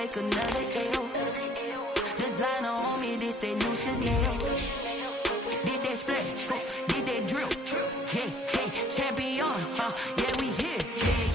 take another L. Designer on me, this that new Chanel. Did that splash, did that drill. Yeah, champion, yeah, we here.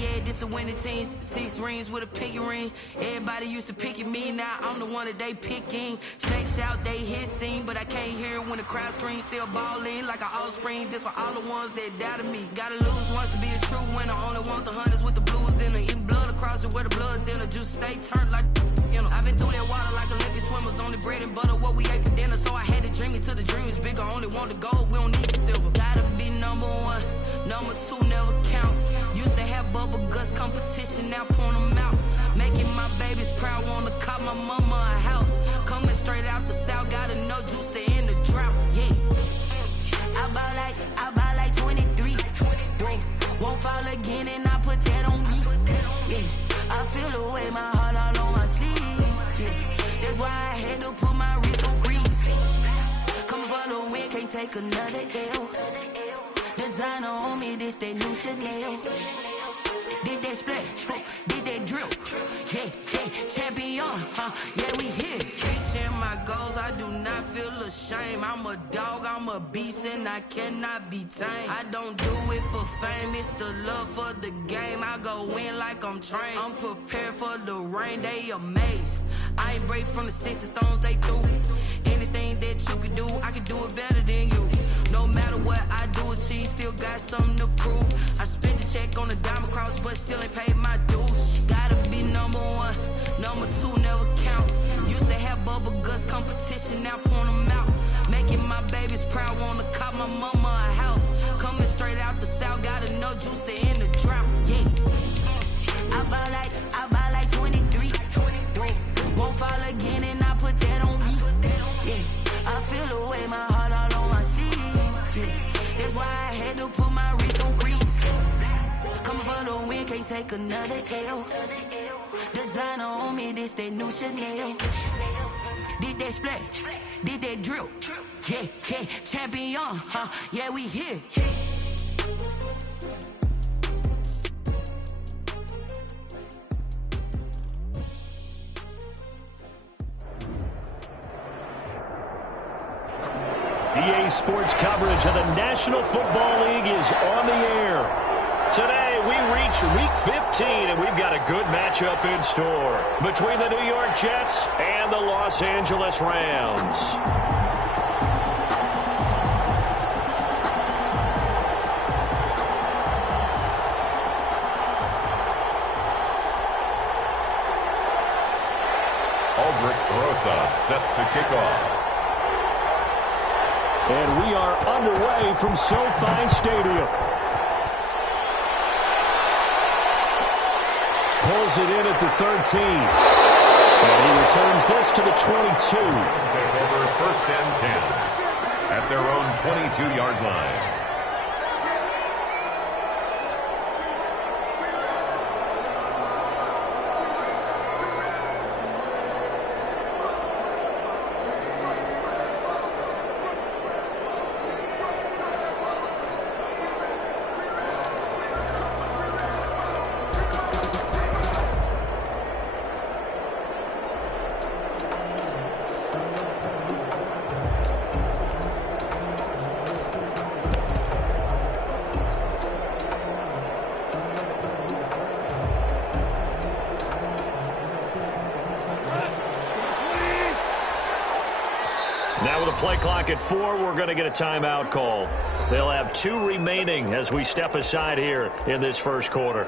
Yeah, this the winning team. 6 rings with a pinky ring. Everybody used to pick at me, now I'm the one that they picking. Snakes out, they hit scene, but I can't hear when the crowd screams. Still balling like an offspring. This for all the ones that doubted me. Gotta lose once to be a true winner. Only want the hunters with the blues in it. Eating blood across it where the blood dinner. Juice stay turned like, you know. I've been through that water like Olympic swimmers. Only bread and butter, what we ate for dinner. So I had to dream it till the dream is bigger. Only want the gold, we don't need the silver. Gotta be number 1, number 2 never count. Used to have bubble guts competition, now point them out. Making my babies proud, wanna cop my mama a house. Coming straight out the south, got enough juice to end the drought. Yeah, I buy like 23. Whoa, won't fall again, and I put that on me. Yeah, I feel the way, my heart all on my sleeve. Yeah, that's why I had to put my wrist on freeze. Coming for the win, can't take another L. Designer on me, this that new Chanel. Did that splash, did that drill. Yeah, champion, yeah, we here. Reaching my goals, I do not feel ashamed. I'm a dog, I'm a beast, and I cannot be tamed. I don't do it for fame, it's the love for the game. I go in like I'm trained. I'm prepared for the rain, they amazed. I ain't break from the sticks and stones they threw. Anything that you can do, I can do it better than you. No matter what I do, achieve, still got something to prove. I spent the check on the diamond cross, but still ain't paid my dues. Gotta be number 1, number 2 never count. Used to have bubble guts competition, now point them out. Making my babies proud, wanna cop my mama a house. Coming straight out the south, got enough juice to end the drought. Yeah, I buy like 23. Whoa, won't fall again, and I put that on me. Yeah, I feel the way, my heart all on my sleeve. Yeah, that's why I had to put my wrist on freeze. Coming for the win, can't take another L. Designer on me, this that new Chanel. Did that splash, did that drill. Yeah, champion, yeah, we here. EA Sports coverage of the National Football League is on the air. Today, we reach Week 15, and we've got a good matchup in store between the New York Jets and the Los Angeles Rams. Aldrich Rosa set to kick off. And we are underway from SoFi Stadium. Pulls it in at the 13. And he returns this to the 22. Take over 1st and 10 at their own 22-yard line. Now with a play clock at 4, we're going to get a timeout call. They'll have 2 remaining as we step aside here in this first quarter.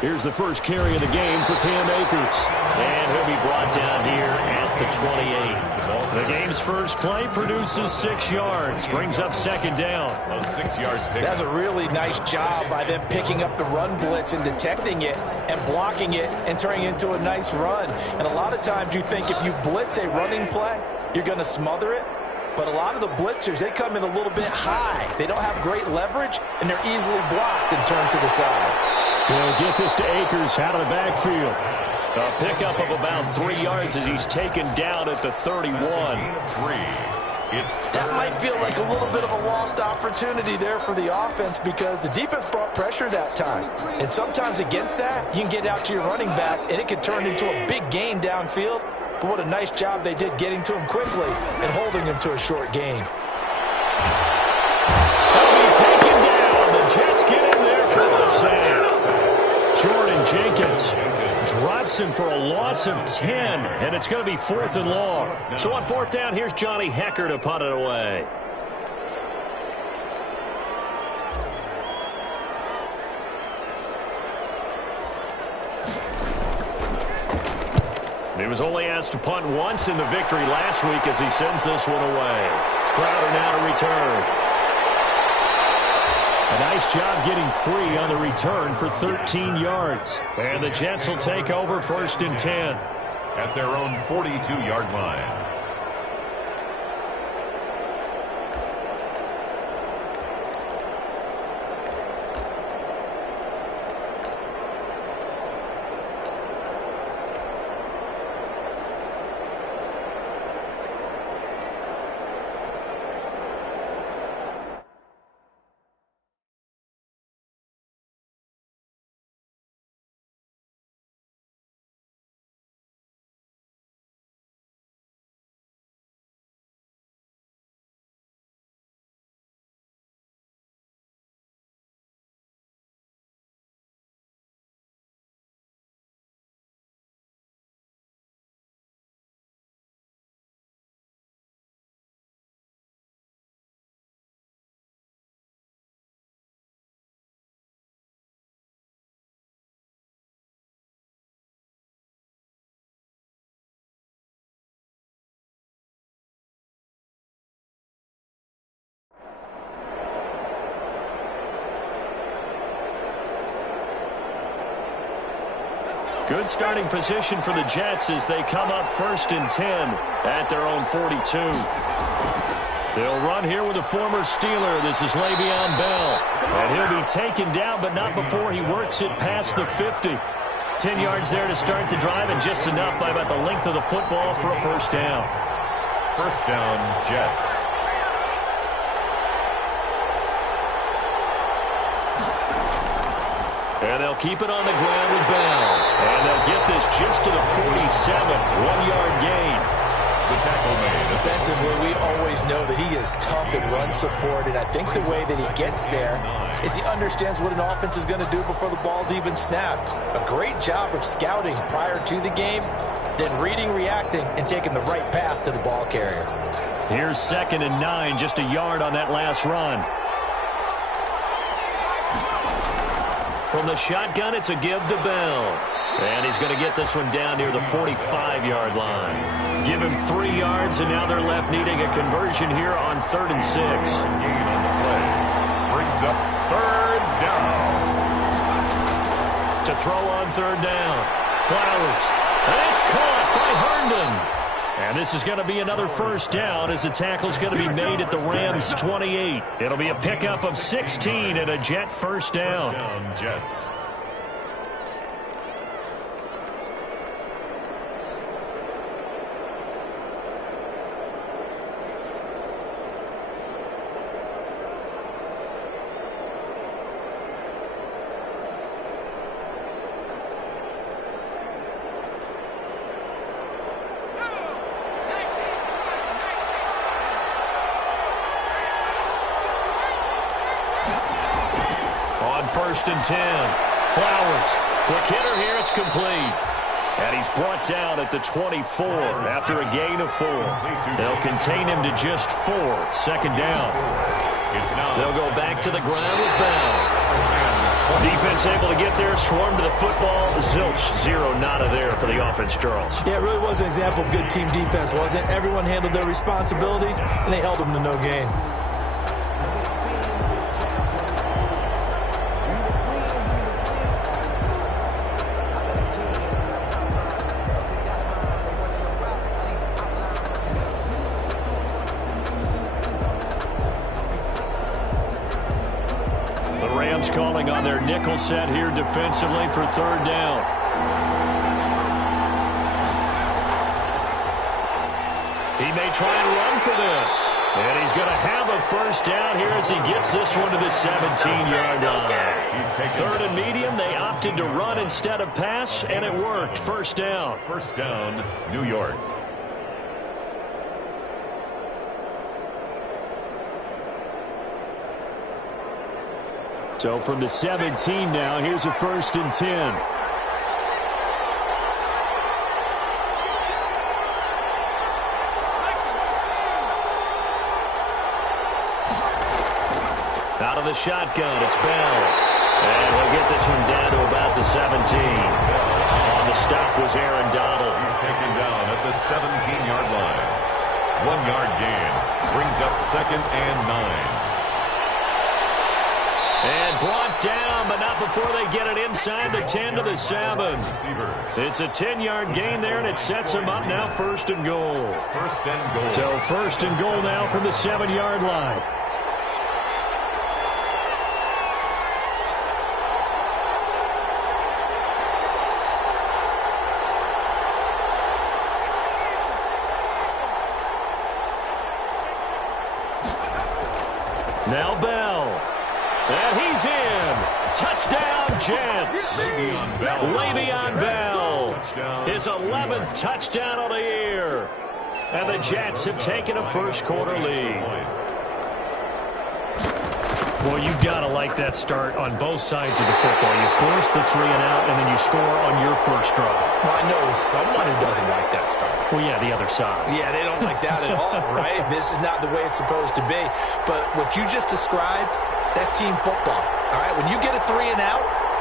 Here's the first carry of the game for Cam Akers. And he'll be brought down here at the 28. The ball The game's first play produces 6 yards, brings up second down. A 6-yard pick. That's a really nice job by them picking up the run blitz and detecting it and blocking it and turning it into a nice run. And a lot of times you think if you blitz a running play, you're going to smother it. But a lot of the blitzers, they come in a little bit high. They don't have great leverage, and they're easily blocked and turned to the side. They'll get this to Akers out of the backfield. A pickup of about 3 yards as he's taken down at the 31. That might feel like a little bit of a lost opportunity there for the offense because the defense brought pressure that time. And sometimes against that, you can get out to your running back, and it can turn into a big gain downfield. But what a nice job they did getting to him quickly and holding him to a short gain. He'll be taken down. The Jets get in there for the sack. Jordan Jenkins drops him for a loss of 10, and it's going to be 4th and long. So on 4th down, here's Johnny Hecker to punt it away. He was only asked to punt once in the victory last week as he sends this one away. Crowder now to return. A nice job getting free on the return for 13 yards. And the Jets will take over 1st and 10. At their own 42-yard line. Good starting position for the Jets as they come up 1st and 10 at their own 42. They'll run here with a former Steeler. This is Le'Veon Bell. And he'll be taken down, but not before he works it past the 50. 10 yards there to start the drive, and just enough by about the length of the football for a 1st down. 1st down, Jets. And they'll keep it on the ground with Bell. And they'll get this just to the 47. 1-yard gain. The tackle made. Defensively, we always know that he is tough in run support, and I think the way that he gets there is he understands what an offense is going to do before the ball's even snapped. A great job of scouting prior to the game, then reading, reacting, and taking the right path to the ball carrier. Here's 2nd and 9, just a yard on that last run. From the shotgun, it's a give to Bell. And he's going to get this one down near the 45-yard line. Give him 3 yards, and now they're left needing a conversion here on 3rd and 6. Gain on the play. Brings up 3rd down. To throw on 3rd down. Flowers. And it's caught by Herndon. And this is going to be another 1st down as the tackle's going to be made at the Rams' 28. It'll be a pickup of 16 and a Jet 1st down. Jets. On 1st and 10. Flowers. Quick hitter here. It's complete. And he's brought down at the 24 after a gain of 4. They'll contain him to just 4. 2nd down. They'll go back to the ground with Bell. Defense able to get there, swarm to the football. Zilch, zero, nada there for the offense, Charles. Yeah, it really was an example of good team defense, wasn't it? Everyone handled their responsibilities, and they held them to no gain. Calling on their nickel set here defensively for third down. He may try and run for this. And he's going to have a first down here as he gets this one to the 17-yard line. Third and medium, they opted to run instead of pass, and it worked. First down. First down, New York. So from the 17 now, here's a 1st and 10. Out of the shotgun, it's Bell. And he'll get this one down to about the 17. On the stop was Aaron Donald. He's taken down at the 17-yard line. 1-yard gain. Brings up 2nd and 9. And brought down, but not before they get it inside the 10 to the 7. It's a 10-yard gain there, and it sets them up now 1st and goal. First and goal. So 1st and goal now from the 7-yard line. Now Bell. And he's in. Touchdown, Jets. Le'Veon Bell. His 11th touchdown of the year. And the Jets have taken a first-quarter lead. Well, you've got to like that start on both sides of the football. You force the 3 and out, and then you score on your first drive. Well, I know someone who doesn't like that start. Well, yeah, the other side. Yeah, they don't like that at all, right? This is not the way it's supposed to be. But what you just described, that's team football, all right? When you get a 3 and out,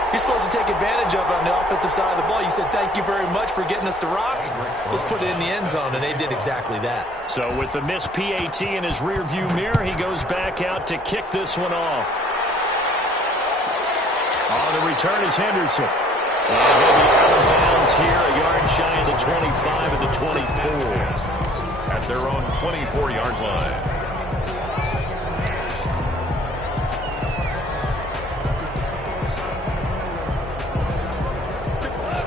you're supposed to take advantage of it on the offensive side of the ball. You said, thank you very much for getting us the rock. Let's put it in the end zone, and they did exactly that. So with the missed PAT in his rearview mirror, he goes back out to kick this one off. On the return is Henderson. And he'll be out of bounds here, a yard shy of the 25 and the 24. At their own 24-yard line.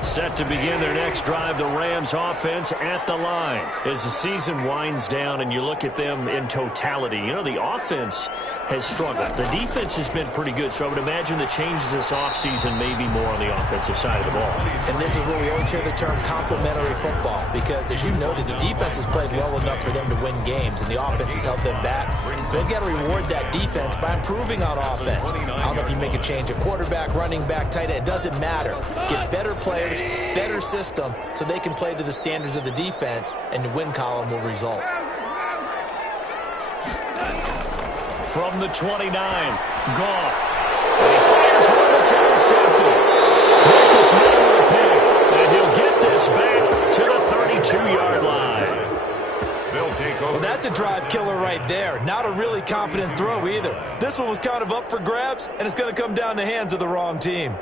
Set to begin their next drive, the Rams offense at the line. As the season winds down and you look at them in totality, you know, the offense has struggled. The defense has been pretty good, so I would imagine the changes this offseason may be more on the offensive side of the ball. And this is where we always hear the term complementary football, because as you noted, the defense has played well enough for them to win games, and the offense has held them back. So they've got to reward that defense by improving on offense. I don't know if you make a change at quarterback, running back, tight end, it doesn't matter. Get better players, better system, so they can play to the standards of the defense, and the win column will result. From the 29, Goff. And he fires one that's intercepted. Marcus May with a pick. And he'll get this back to the 32-yard line. Well, that's a drive killer right there. Not a really confident throw either. This one was kind of up for grabs, and it's going to come down the hands of the wrong team.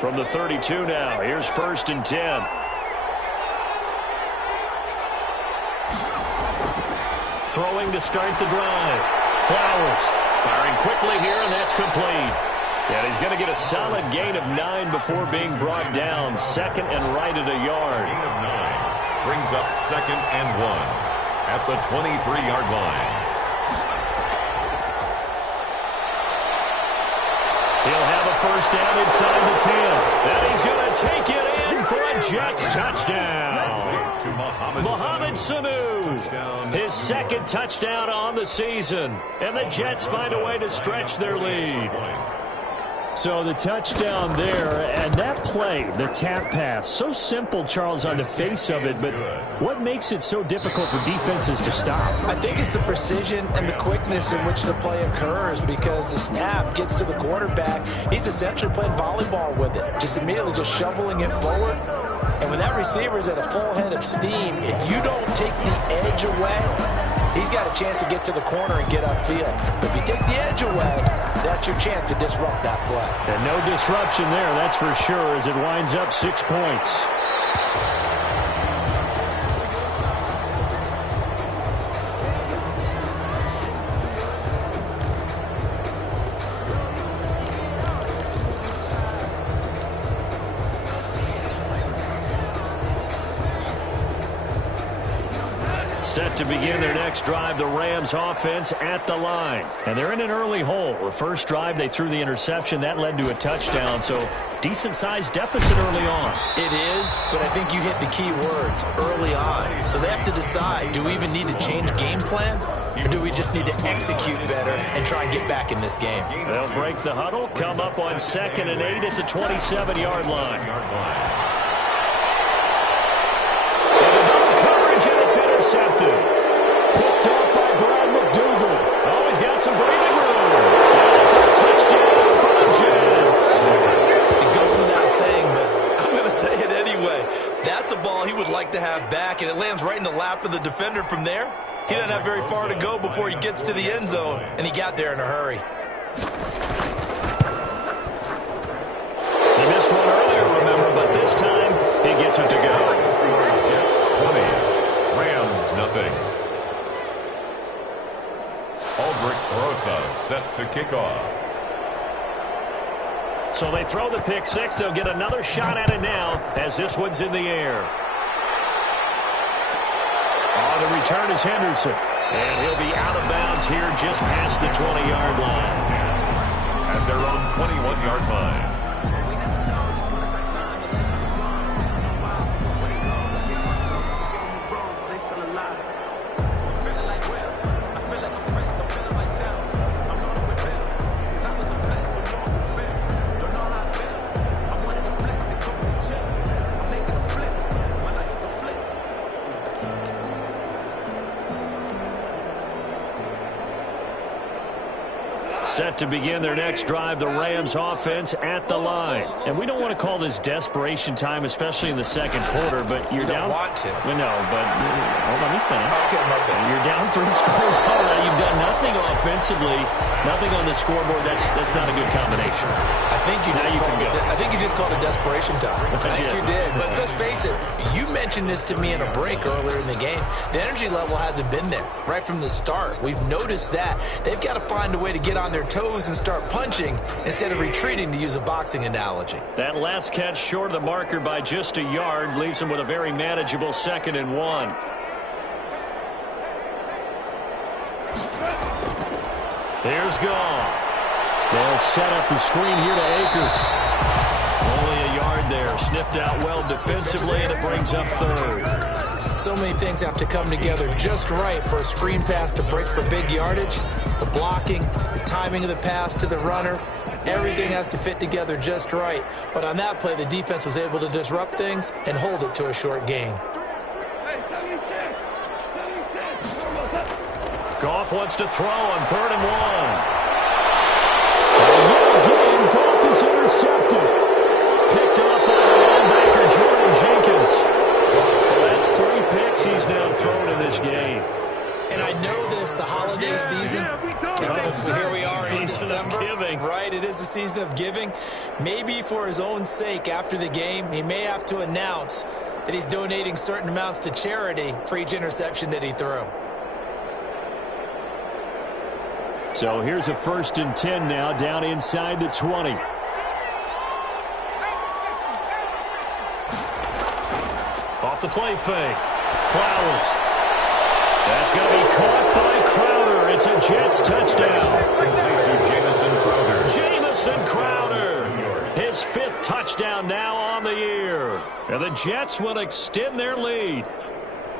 From the 32 now, here's 1st and 10. Throwing to start the drive. Flowers firing quickly here, and that's complete. And he's going to get a solid gain of 9 before being brought down. 2nd and right at a yard. Gain of 9 brings up 2nd and 1 at the 23-yard line. He'll have a first down inside the 10. And he's going to take it in for a Jets touchdown. Mohamed Sanu, his 2nd touchdown on the season. And the Jets find a way to stretch their lead. So the touchdown there, and that play, the tap pass, so simple, Charles, on the face of it, but what makes it so difficult for defenses to stop? I think it's the precision and the quickness in which the play occurs, because the snap gets to the quarterback. He's essentially playing volleyball with it, just immediately just shoveling it forward. And when that receiver is at a full head of steam, if you don't take the edge away, he's got a chance to get to the corner and get upfield. But if you take the edge away, that's your chance to disrupt that play. And no disruption there, that's for sure, as it winds up 6 points. Set to begin their next drive, the Rams offense at the line. And they're in an early hole. The first drive, they threw the interception. That led to a touchdown, so decent-sized deficit early on. It is, but I think you hit the key words, early on. So they have to decide, do we even need to change game plan, or do we just need to execute better and try and get back in this game? They'll break the huddle, come up on 2nd and 8 at the 27-yard line. And it's intercepted. Picked up by Brad McDougal. Oh, he's got some breathing room. It's a touchdown for the Jets. It goes without saying, but I'm going to say it anyway. That's a ball he would like to have back, and it lands right in the lap of the defender from there. He doesn't have very far to go before he gets to the end zone, and he got there in a hurry. He missed one earlier, remember, but this time he gets it to go. Jets 20. Rams nothing. Aldrich Rosa set to kick off. So they throw the pick six. They'll get another shot at it now as this one's in the air. Oh, the return is Henderson. And he'll be out of bounds here just past the 20-yard line. At their own 21-yard line. Set to begin their next drive, the Rams offense at the line. And we don't want to call this desperation time, especially in the second quarter, but you're down. You don't want to. Well, no, but let me finish. Okay, okay. You're down 3 scores already. You've done nothing offensively, nothing on the scoreboard. That's not a good combination. I think you just called it desperation time. I think you did. But let's face it, you mentioned this to me in a break earlier in the game. The energy level hasn't been there right from the start. We've noticed that. They've got to find a way to get on their toes and start punching instead of retreating, to use a boxing analogy. That last catch short of the marker by just a yard leaves them with a very manageable 2nd and 1. Here's Goff. They'll set up the screen here to Akers. Only a yard there. Sniffed out well defensively, and it brings up 3rd. So many things have to come together just right for a screen pass to break for big yardage. The blocking, the timing of the pass to the runner, everything has to fit together just right. But on that play, the defense was able to disrupt things and hold it to a short gain. Goff wants to throw on 3rd and 1. Again, Goff is intercepted. Picked up by the linebacker, Jordan Jenkins. So that's 3 picks he's now thrown in this game. And I know this, the holiday season, because here we are in December, right? It is the season of giving. Maybe for his own sake, after the game, he may have to announce that he's donating certain amounts to charity for each interception that he threw. So here's a 1st and 10 now, down inside the 20. Off the play fake. Flowers. That's going to be caught by Crowder. It's a Jets touchdown. Jamison Crowder. His 5th touchdown now on the year. And the Jets will extend their lead.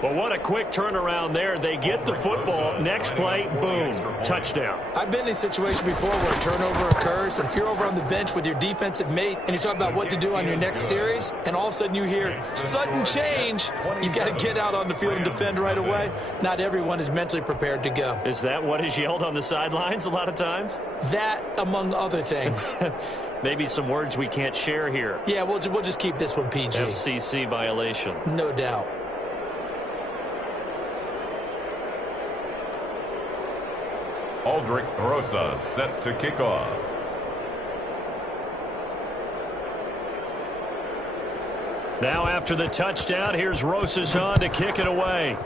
Well, what a quick turnaround there. They get the football. Next play, boom, touchdown. I've been in a situation before where a turnover occurs, and if you're over on the bench with your defensive mate and you talk about what to do on your next series, and all of a sudden you hear sudden change, you've got to get out on the field and defend right away. Not everyone is mentally prepared to go. Is that what is yelled on the sidelines a lot of times? That, among other things. Maybe some words we can't share here. Yeah, we'll just keep this one PG. FCC violation. No doubt. Aldrich Rosas set to kick off. Now after the touchdown, here's Rosas on to kick it away.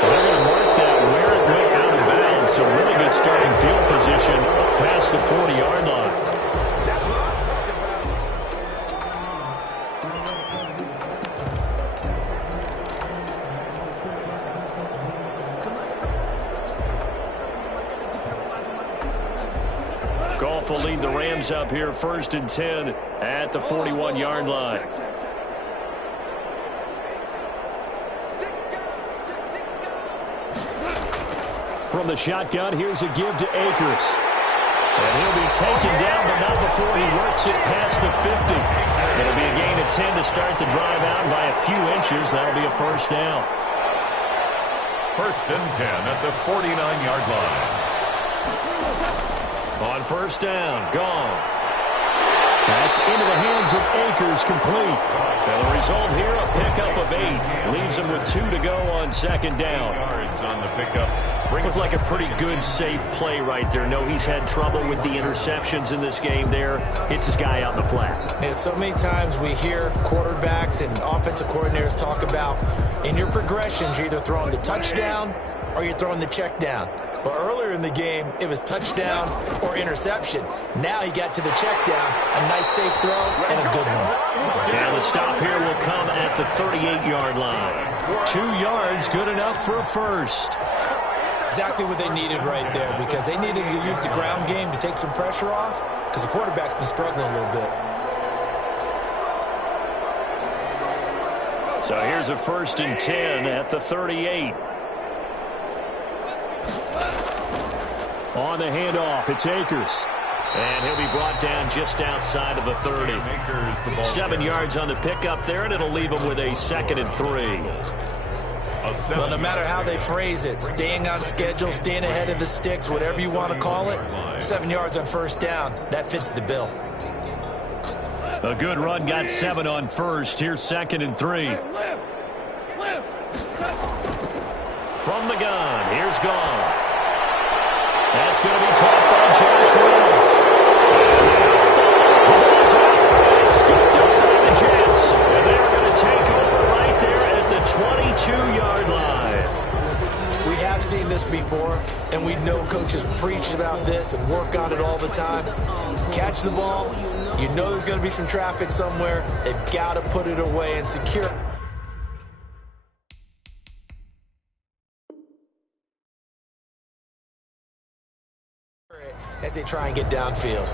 They're going to mark that where it went out of bounds, so really good starting field position past the 40-yard line. Goff will lead the Rams up here 1st and 10 at the 41-yard line. From the shotgun, here's a give to Akers. And he'll be taken down, but not before he works it past the 50. It'll be a gain of 10 to start the drive out by a few inches. That'll be a first down. 1st and 10 at the 49-yard line. On first down, Goff. That's into the hands of Akers, complete. And the result here, a pickup of 8. Leaves him with 2 to go on 2nd down. Yards on the pickup. Looked like a pretty good, safe play right there. No, he's had trouble with the interceptions in this game there. Hits his guy out in the flat. Yeah, so many times we hear quarterbacks and offensive coordinators talk about in your progressions, you're either throwing the touchdown or you're throwing the check down. But earlier in the game, it was touchdown or interception. Now he got to the check down, a nice safe throw, and a good one. And the stop here will come at the 38-yard line. 2 yards, good enough for a first. Exactly what they needed right there, because they needed to use the ground game to take some pressure off, because the quarterback's been struggling a little bit. So here's a 1st and 10 at the 38. On the handoff, it's Akers. And he'll be brought down just outside of the 30. 7 yards on the pickup there, and it'll leave him with a 2nd and 3. Well, no matter how they phrase it, staying on schedule, staying ahead of the sticks, whatever you want to call it, 7 yards on first down, that fits the bill. A good run, got 7 on first. Here's 2nd and 3. From the gun, here's Goff. That's going to be caught by Josh Reynolds. It's scooped up by the Jets. And they're going to take over right there at the 22-yard line. We have seen this before, and we know coaches preach about this and work on it all the time. Catch the ball. You know there's going to be some traffic somewhere. They've got to put it away and secure it as they try and get downfield.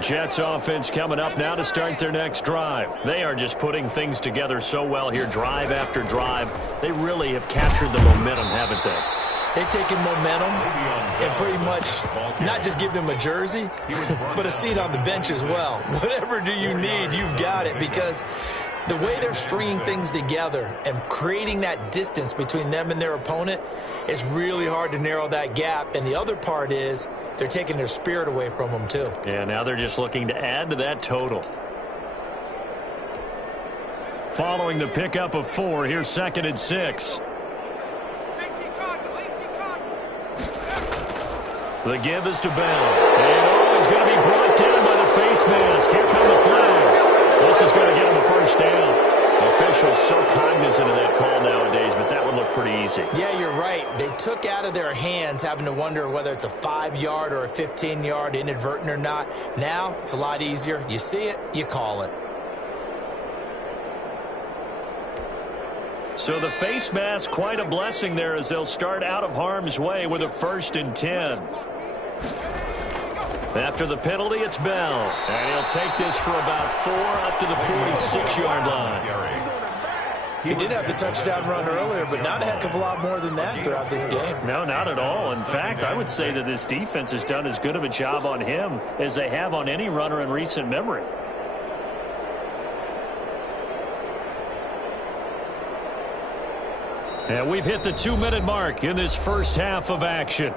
Jets offense coming up now to start their next drive. They are just putting things together so well here, drive after drive. They really have captured the momentum, haven't they? They've taken momentum and pretty much not just give them a jersey, but a seat on the bench as well. Whatever do you need, you've got it, because the way they're stringing things together and creating that distance between them and their opponent, it's really hard to narrow that gap. And the other part is they're taking their spirit away from them, too. Yeah, now they're just looking to add to that total. Following the pickup of 4, here's 2nd and 6. The give is to Bell. And he's going to be brought down by the face mask. Here come the flags. This is going to get him a first down. Officials so cognizant of that call nowadays, but that would look pretty easy. Yeah, you're right. They took out of their hands having to wonder whether it's a 5-yard or a 15-yard, inadvertent or not. Now, it's a lot easier. You see it, you call it. So the face mask, quite a blessing there as they'll start out of harm's way with a 1st and 10. After the penalty, it's Bell. And he'll take this for about 4 up to the 46-yard line. He did have the touchdown run earlier, but not a heck of a lot more than that throughout this game. No, not at all. In fact, I would say that this defense has done as good of a job on him as they have on any runner in recent memory. And we've hit the 2-minute mark in this first half of action.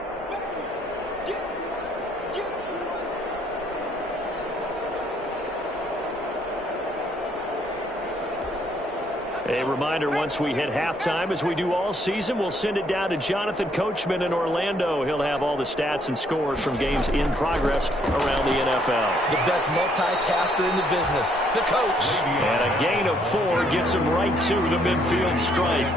A reminder, once we hit halftime, as we do all season, we'll send it down to Jonathan Coachman in Orlando. He'll have all the stats and scores from games in progress around the NFL. The best multitasker in the business, the coach. And a gain of 4 gets him right to the midfield stripe.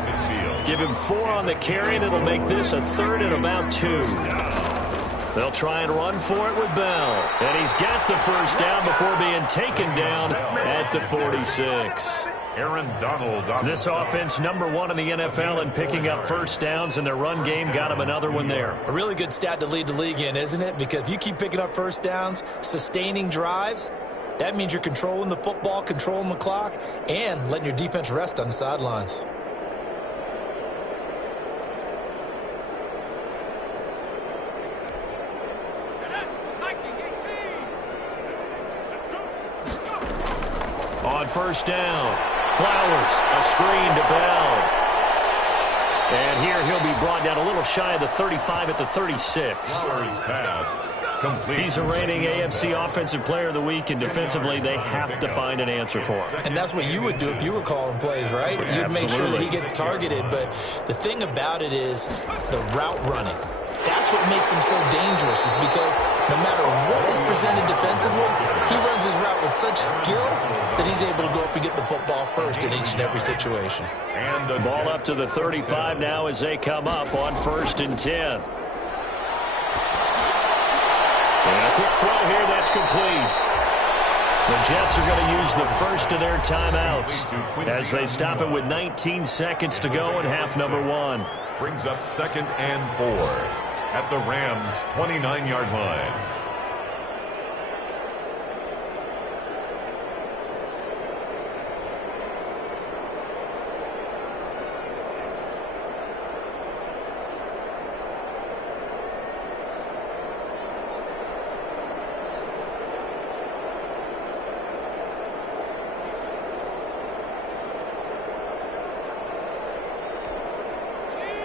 Give him 4 on the carry, and it'll make this a 3rd and about 2. They'll try and run for it with Bell. And he's got the first down before being taken down at the 46. Aaron Donald. This offense #1 in the NFL in picking up first downs, and their run game got him another one there. A really good stat to lead the league in, isn't it? Because if you keep picking up first downs, sustaining drives, that means you're controlling the football, controlling the clock, and letting your defense rest on the sidelines. On first down, Flowers, a screen to Bell. And here he'll be brought down a little shy of the 35 at the 36. Flowers pass. Complete. He's a reigning AFC Offensive Player of the Week, and defensively they have to find an answer for him. And that's what you would do if you were calling plays, right? You'd make sure that he gets targeted. But the thing about it is the route running. That's what makes him so dangerous, is because no matter what is presented defensively, he runs his route with such skill that he's able to go up and get the football first in each and every situation. And the ball up to the 35 now as they come up on 1st and 10. And a quick throw here, that's complete. The Jets are going to use the first of their timeouts as they stop it with 19 seconds to go in half #1. Brings up 2nd and 4 at the Rams' 29-yard line.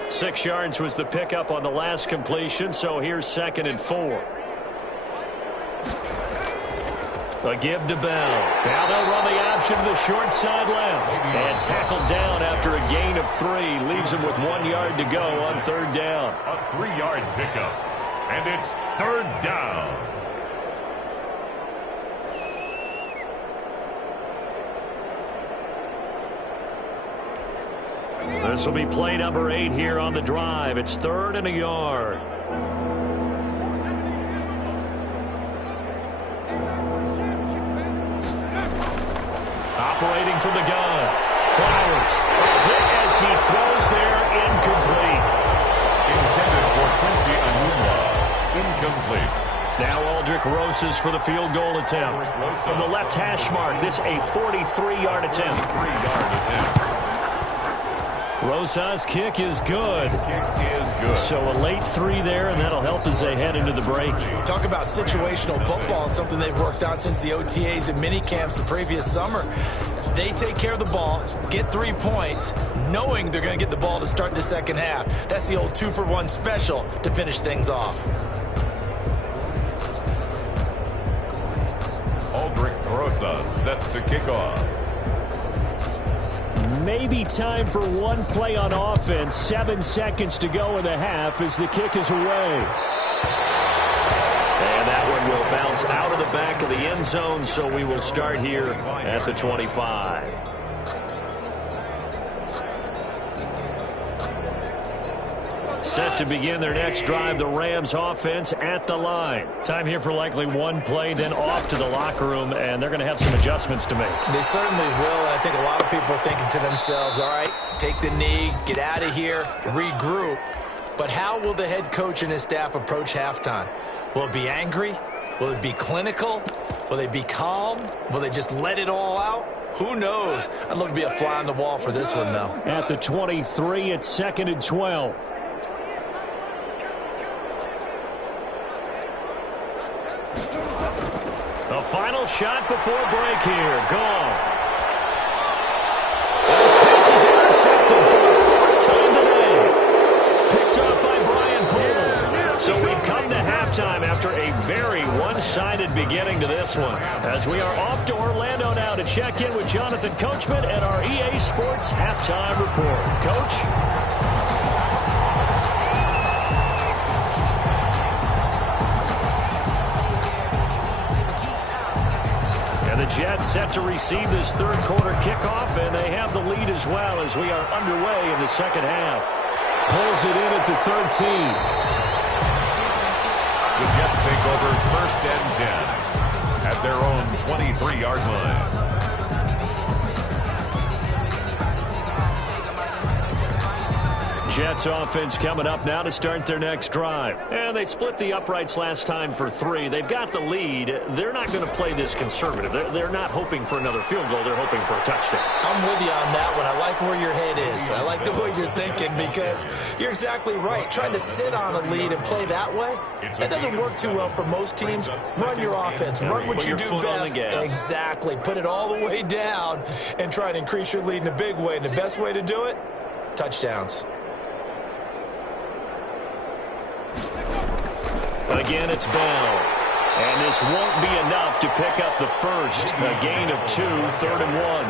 Six yards was the pickup on the last completion, so here's 2nd and 4. A give to Bell. Now they'll run the option to the short side left. And tackled down after a gain of 3. Leaves him with 1 yard to go on 3rd down. A 3-yard pickup. And it's 3rd down. This will be play number 8 here on the drive. It's 3rd and a yard. Operating from the gun. Flowers. As he throws there, incomplete. Intended for Quincy Anunwa. Incomplete. Now Aldrich Rosas for the field goal attempt. From the left hash mark, this a 43-yard attempt. 3-yard attempt. Rosas' kick is good. Kick is good. So a late 3 there, and that'll help as they head into the break. Talk about situational football and something they've worked on since the OTAs and mini camps the previous summer. They take care of the ball, get 3 points, knowing they're going to get the ball to start the second half. That's the old 2-for-1 special to finish things off. Aldrich Rosas set to kick off. Maybe time for one play on offense. 7 seconds to go in the half as the kick is away. And that one will bounce out of the back of the end zone, so we will start here at the 25. Set to begin their next drive, the Rams offense at the line. Time here for likely one play, then off to the locker room, and they're going to have some adjustments to make. They certainly will, and I think a lot of people are thinking to themselves, all right, take the knee, get out of here, regroup. But how will the head coach and his staff approach halftime? Will it be angry? Will it be clinical? Will they be calm? Will they just let it all out? Who knows? I'd love to be a fly on the wall for this one, though. At the 23, it's 2nd and 12. The final shot before break here. Goff. And his pass is intercepted for the 4th time today. Picked up by Brian Poole. So we've come to halftime after a very one-sided beginning to this one. As we are off to Orlando now to check in with Jonathan Coachman and our EA Sports Halftime Report. Coach? The Jets set to receive this third quarter kickoff, and they have the lead as well as we are underway in the second half. Pulls it in at the 13. The Jets take over 1st and 10 at their own 23-yard line. Jets offense coming up now to start their next drive. And they split the uprights last time for 3. They've got the lead. They're not going to play this conservative. They're not hoping for another field goal. They're hoping for a touchdown. I'm with you on that one. I like where your head is. I like the way you're thinking because you're exactly right. Trying to sit on a lead and play that way, that doesn't work too well for most teams. Run your offense. Run what you do best. Exactly. Put it all the way down and try and increase your lead in a big way. And the best way to do it, touchdowns. Again, it's Bell. And this won't be enough to pick up the first. A gain of 2, 3rd and 1.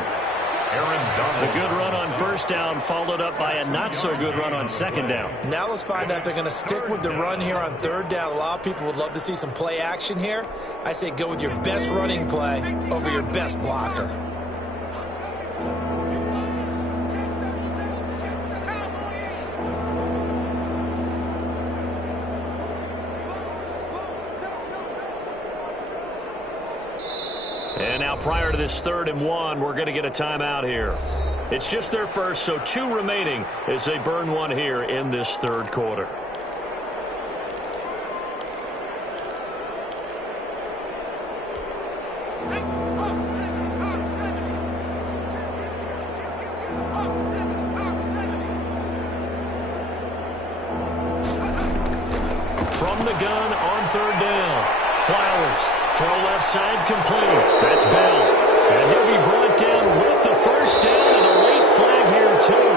The good run on first down followed up by a not-so-good run on second down. Now let's find out if they're going to stick with the run here on third down. A lot of people would love to see some play action here. I say go with your best running play over your best blocker. And now prior to this 3rd and 1, we're going to get a timeout here. It's just their first, so 2 remaining as they burn one here in this third quarter. From the gun on 3rd down. Flowers, throw left side complete. That's Bell. And he'll be brought down with the first down and a late flag here too.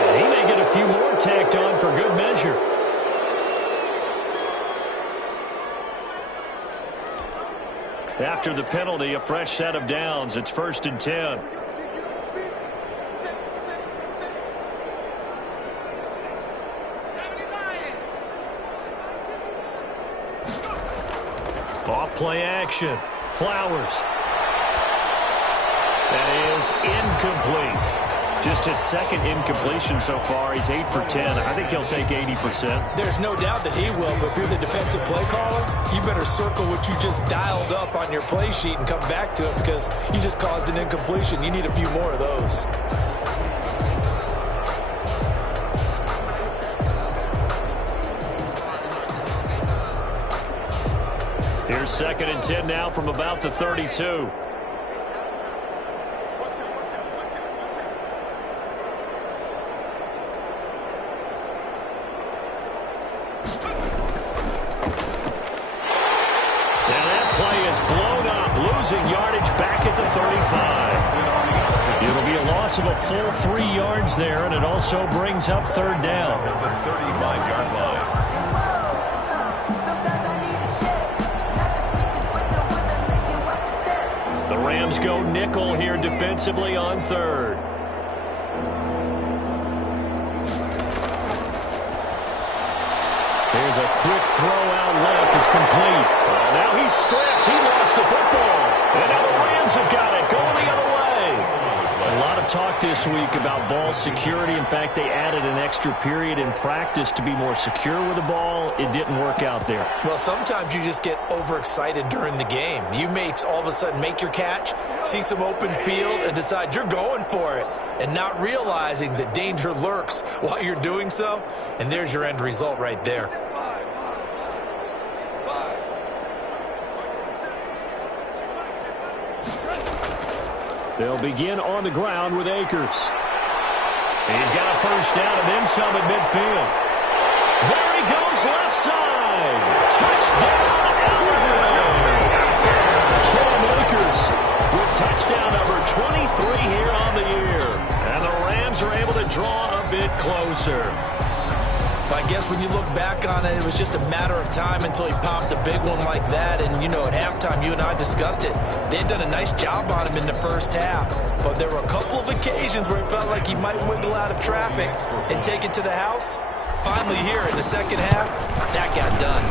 And he may get a few more tacked on for good measure. After the penalty, a fresh set of downs. It's 1st and 10. Off play action. Flowers. That is incomplete. Just his 2nd incompletion so far. He's 8 for 10. I think he'll take 80%. There's no doubt that he will, but if you're the defensive play caller, you better circle what you just dialed up on your play sheet and come back to it because you just caused an incompletion. You need a few more of those. Here's 2nd and 10 now from about the 32. And that play is blown up, losing yardage back at the 35. It'll be a loss of a full 3 yards there, and it also brings up 3rd down. At the 35-yard line. The Rams go nickel here defensively on 3rd. Here's a quick throw out left. It's complete. Well, now he's stripped. He lost the football. And now the Rams have got it going the other way. A lot of of talk this week about ball security. In fact, they added an extra period in practice to be more secure with the ball. It didn't work out there. Well, sometimes you just get overexcited during the game. You may all of a sudden make your catch, see some open field, and decide you're going for it, and not realizing that danger lurks while you're doing so. And there's your end result right there. They'll begin on the ground with Akers. He's got a first down and then some at midfield. There he goes, left side. Touchdown, Alabama. Cam Akers with touchdown number 23 here on the year. And the Rams are able to draw a bit closer. I guess when you look back on it, it was just a matter of time until he popped a big one like that. And, you know, at halftime, you and I discussed it. They had done a nice job on him in the first half. But there were a couple of occasions where it felt like he might wiggle out of traffic and take it to the house. Finally here in the second half, that got done.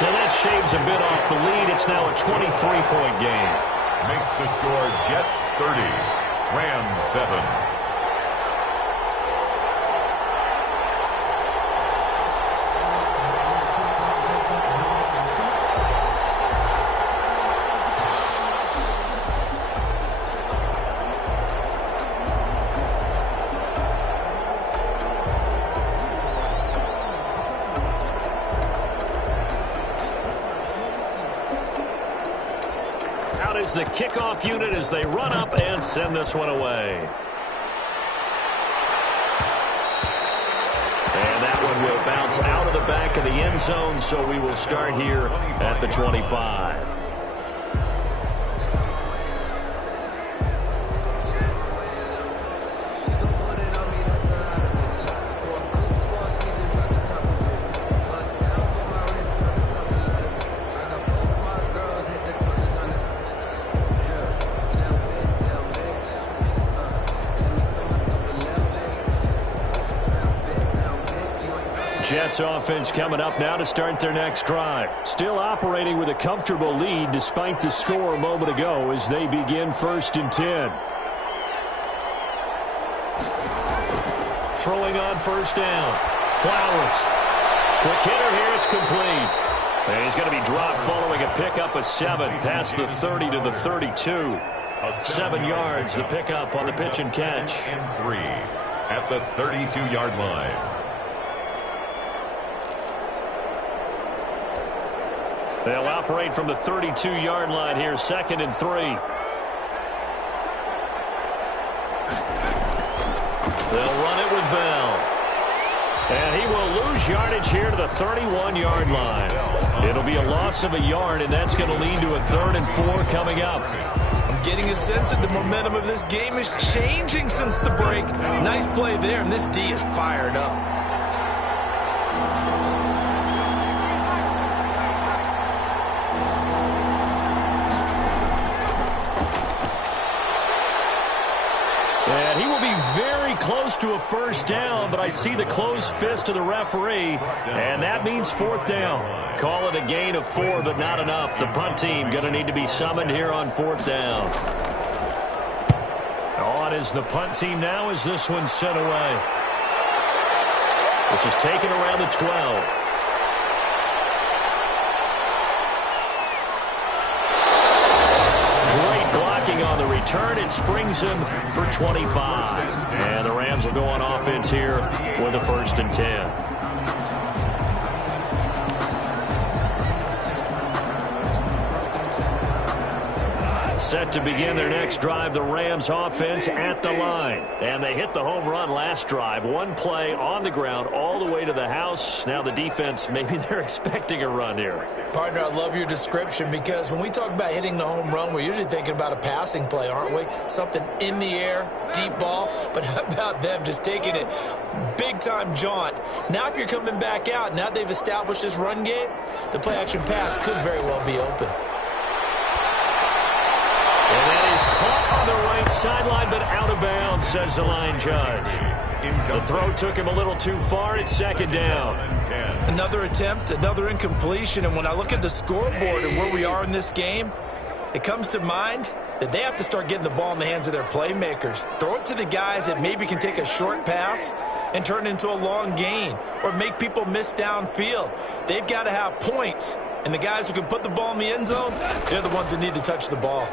Now that shaves a bit off the lead. It's now a 23-point game. Makes the score Jets 30, Rams 7. The kickoff unit as they run up and send this one away. And that one will bounce out of the back of the end zone, so we will start here at the 25. Jets offense coming up now to start their next drive. Still operating with a comfortable lead despite the score a moment ago as they begin 1st and 10. Throwing on 1st down. Flowers. Quick hitter here. It's complete. And he's going to be dropped following a pickup of 7 past the 30 to the 32. 7 yards the pickup on the pitch and catch. 3 at the 32-yard line. They'll operate from the 32-yard line here, 2nd and 3. They'll run it with Bell. And he will lose yardage here to the 31-yard line. It'll be a loss of a yard, and that's going to lead to a 3rd and 4 coming up. I'm getting a sense that the momentum of this game is changing since the break. Nice play there, and this D is fired up. And he will be very close to a 1st down, but I see the closed fist of the referee, and that means 4th down. Call it a gain of 4, but not enough. The punt team going to need to be summoned here on 4th down. On is the punt team now as this one's sent away. This is taken around the 12. On the return, it springs him for 25. And the Rams will go on offense here with a 1st and 10. Set to begin their next drive, the Rams offense at the line. And they hit the home run last drive. 1 play on the ground all the way to the house. Now the defense, maybe they're expecting a run here. Partner, I love your description because when we talk about hitting the home run, we're usually thinking about a passing play, aren't we? Something in the air, deep ball. But how about them just taking it big-time jaunt? Now if you're coming back out, now they've established this run game, the play-action pass could very well be open. And that is caught on the right sideline, but out of bounds, says the line judge. The throw took him a little too far. It's 2nd down. Another attempt, another incompletion. And when I look at the scoreboard and where we are in this game, it comes to mind that they have to start getting the ball in the hands of their playmakers. Throw it to the guys that maybe can take a short pass and turn it into a long gain or make people miss downfield. They've got to have points, and the guys who can put the ball in the end zone, they're the ones that need to touch the ball.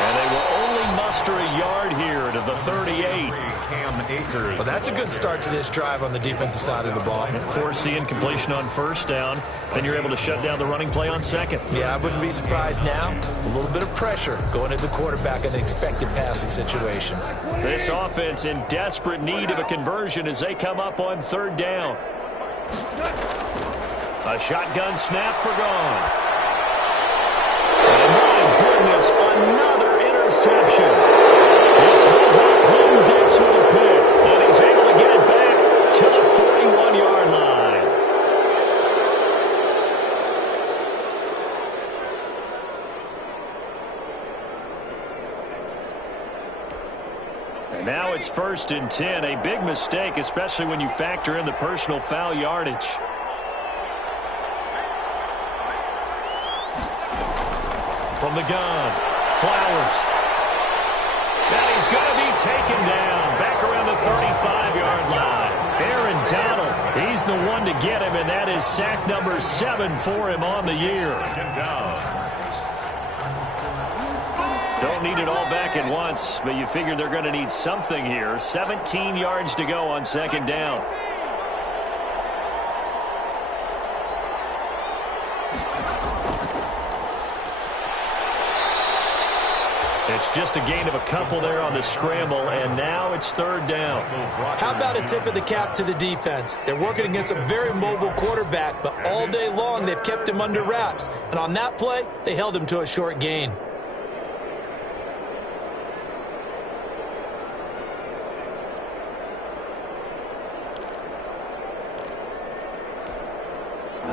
And they will only muster a yard here to the 38. Well, that's a good start to this drive on the defensive side of the ball. Forcing incompletion on first down. Then you're able to shut down the running play on second. Yeah, I wouldn't be surprised now. A little bit of pressure going at the quarterback in an expected passing situation. This offense in desperate need of a conversion as they come up on third down. A shotgun snap for gone. And my goodness, another interception. It's Clinton Dix with a pick, and he's able to get it back to the 41-yard line. And now it's 1st and 10, a big mistake, especially when you factor in the personal foul yardage. From the gun, Flowers. And he's going to be taken down back around the 35-yard line. Aaron Donald, he's the one to get him, and that is sack number 7 for him on the year. Don't need it all back at once, but you figure they're going to need something here. 17 yards to go on second down. It's just a gain of a couple there on the scramble, and now it's third down. How about a tip of the cap to the defense? They're working against a very mobile quarterback, but all day long they've kept him under wraps. And on that play, they held him to a short gain.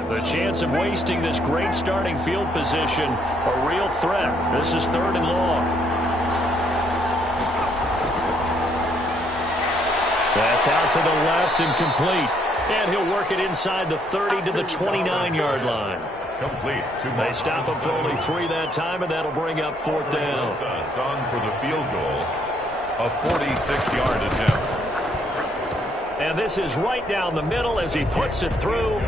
The chance of wasting this great starting field position, a real threat. This is 3rd and long. That's out to the left and complete. And he'll work it inside the 30 to the 29-yard line. Complete. They stop him for only 3 that time, and that'll bring up 4th down. Song for the field goal, a 46-yard attempt. And this is right down the middle as he puts it through.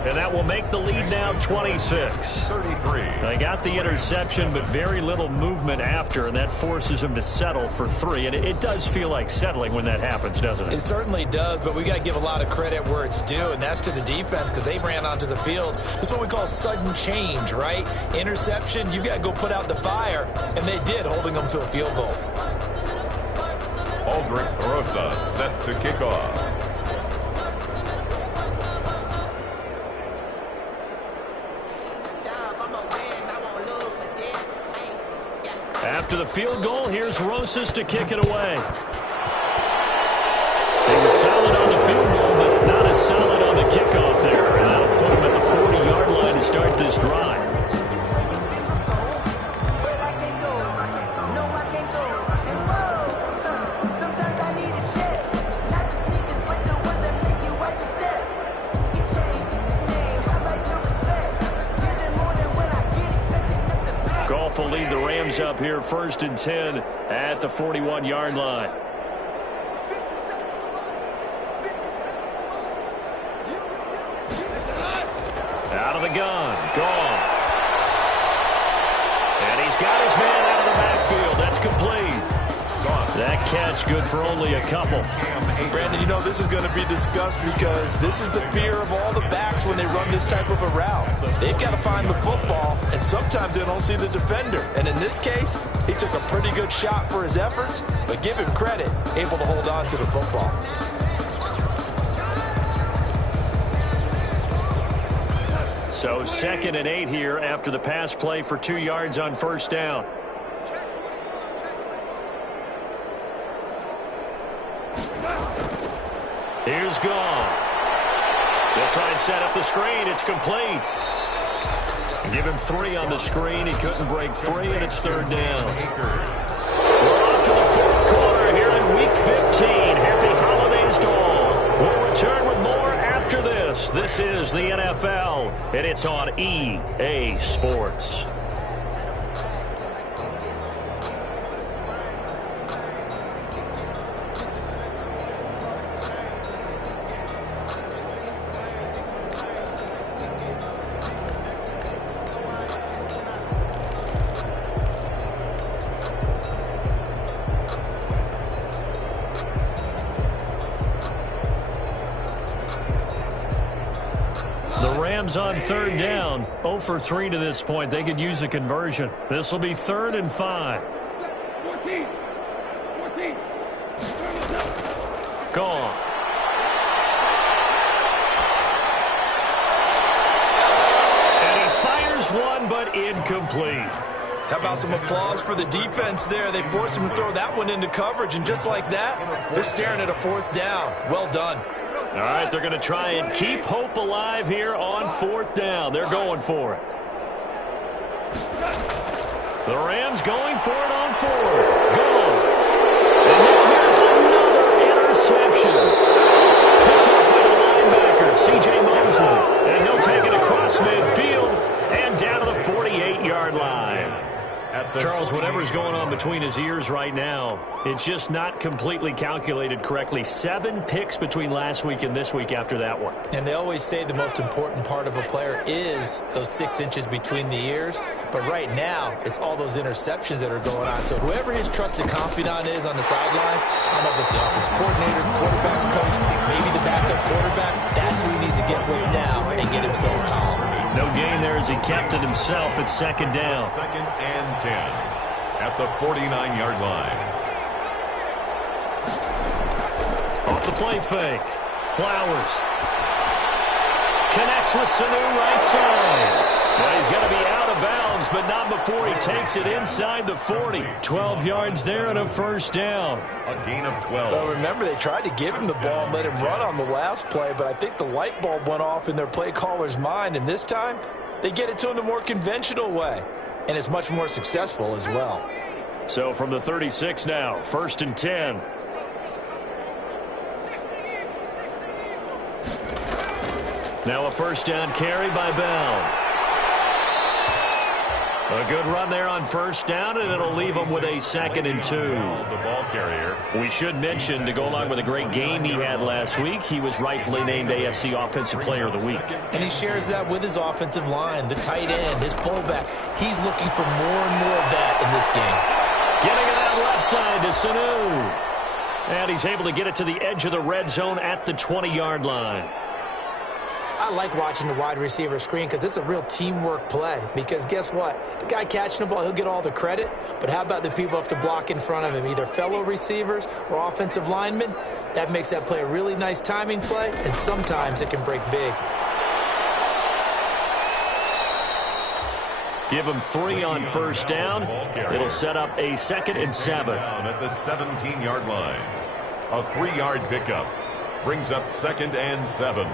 And that will make the lead now 26. 33. They got the interception, but very little movement after, and that forces him to settle for 3. And it does feel like settling when that happens, doesn't it? It certainly does, but we got to give a lot of credit where it's due, and that's to the defense because they ran onto the field. This is what we call sudden change, right? Interception, you got to go put out the fire, and they did, holding them to a field goal. Aldrich Rosa set to kick off. After the field goal, here's Rosas to kick it away. He was solid on the field goal, but not as solid on the kickoff there. And that'll put him at the 40-yard line to start this drive. Goff will lead the Rams up here 1st and 10 at the 41-yard line. Out of the gun, Goff. And he's got his man out of the backfield. That's complete. That catch good for only a couple. Brandon, you know, this is going to be discussed because this is the fear of all the backs when they run this type of a route. They've got to find the football, and sometimes they don't see the defender. And in this case, he took a pretty good shot for his efforts, but give him credit, able to hold on to the football. So 2nd and 8 here after the pass play for 2 yards on first down. Here's Goff. They'll try and set up the screen. It's complete. Give him 3 on the screen. He couldn't break free, and it's 3rd down. We're off to the 4th quarter here in Week 15. Happy holidays to all. We'll return with more after this. This is the NFL, and it's on EA Sports. Rams on third down. 0 for 3 to this point. They could use a conversion. This will be 3rd and 5. 14. Gone. And he fires one, but incomplete. How about some applause for the defense there? They forced him to throw that one into coverage, and just like that, they're staring at a 4th down. Well done. All right, they're going to try and keep hope alive here on 4th down. They're going for it. The Rams going for it on 4th. Gone. And now here's another interception. Picked up by the linebacker, C.J. Mosley. And he'll take it across midfield and down to the 48-yard line. Charles, whatever's going on between his ears right now, it's just not completely calculated correctly. 7 picks between last week and this week after that one. And they always say the most important part of a player is those 6 inches between the ears. But right now, it's all those interceptions that are going on. So whoever his trusted confidant is on the sidelines, I don't know if it's the offense coordinator, the quarterback's coach, maybe the backup quarterback, that's who he needs to get with now and get himself calm. No gain there as he kept it himself at 2nd down. 2nd and 10 at the 49-yard line. Off the play fake. Flowers. Connects with Sanu right side. Well, he's going to be out of bounds, but not before he takes it inside the 40. 12 yards there and a 1st down. A gain of 12. Well, remember, they tried to give him the ball and let him run on the last play, but I think the light bulb went off in their play caller's mind, and this time they get it to him the more conventional way, and it's much more successful as well. So from the 36 now, 1st and 10. Now a 1st down carry by Bell. A good run there on 1st down, and it'll leave him with a 2nd and 2. The ball carrier. We should mention, to go along with a great game he had last week, he was rightfully named AFC Offensive Player of the Week. And he shares that with his offensive line, the tight end, his fullback. He's looking for more and more of that in this game. Getting it out left side to Sanu. And he's able to get it to the edge of the red zone at the 20-yard line. I like watching the wide receiver screen because it's a real teamwork play. Because guess what? The guy catching the ball, he'll get all the credit. But how about the people up to block in front of him, either fellow receivers or offensive linemen? That makes that play a really nice timing play, and sometimes it can break big. Give him 3 on 1st down. It'll set up a 2nd and 7. Down at the 17-yard line. A 3-yard pickup brings up 2nd and 7.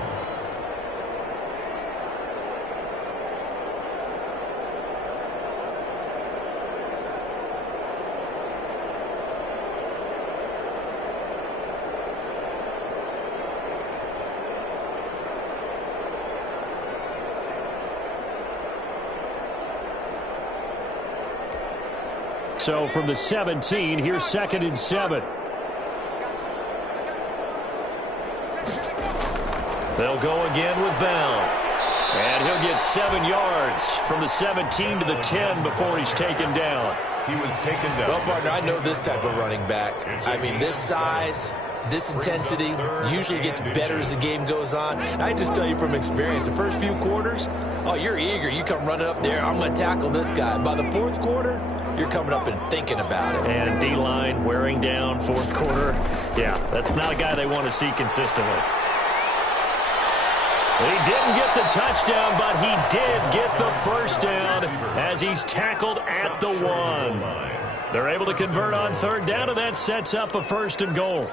So from the 17, here's 2nd and 7. They'll go again with Bell. And he'll get 7 yards from the 17 to the 10 before he's taken down. He was taken down. Well, partner, I know this type of running back. I mean, this size, this intensity usually gets better as the game goes on. And I just tell you from experience, the first few quarters, oh, you're eager. You come running up there, I'm going to tackle this guy. By the 4th quarter, you're coming up and thinking about it. And D-line wearing down 4th quarter. Yeah, that's not a guy they want to see consistently. He didn't get the touchdown, but he did get the 1st down as he's tackled at the 1. They're able to convert on 3rd down, and that sets up a 1st and goal.